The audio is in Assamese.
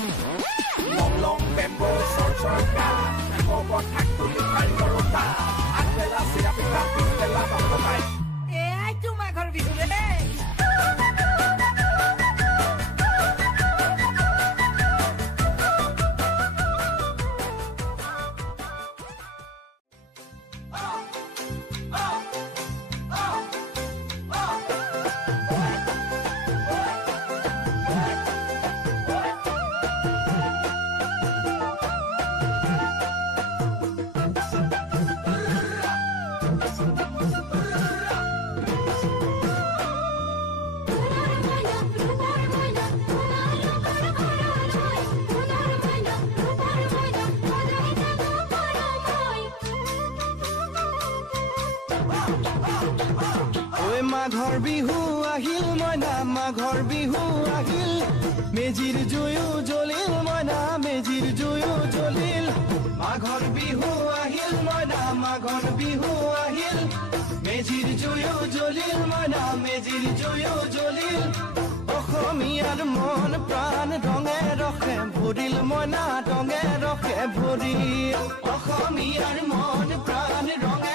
Long long bamboo short short ka Nako thak tuli khai garota Akbela sira pika pinkela bambai E ai tu ma ghar bihu re মাঘৰ বিহু আহিল মইনা মাঘৰ বিহু আহিল মেজিৰ জুয়ো জ্বলিল মইনা মেজিৰ জুয়ো জ্বলিল মাঘৰ বিহু আহিল মইনা মাঘৰ বিহু আহিল মেজিৰ জুয়ো জ্বলিল মইনা মেজিৰ জুয়ো জ্বলিল অসমীয়াৰ মন প্ৰাণ ৰঙে ৰখে ভৰিল মইনা ৰঙে ৰখে ভৰিল অসমীয়াৰ মন প্ৰাণ ৰঙে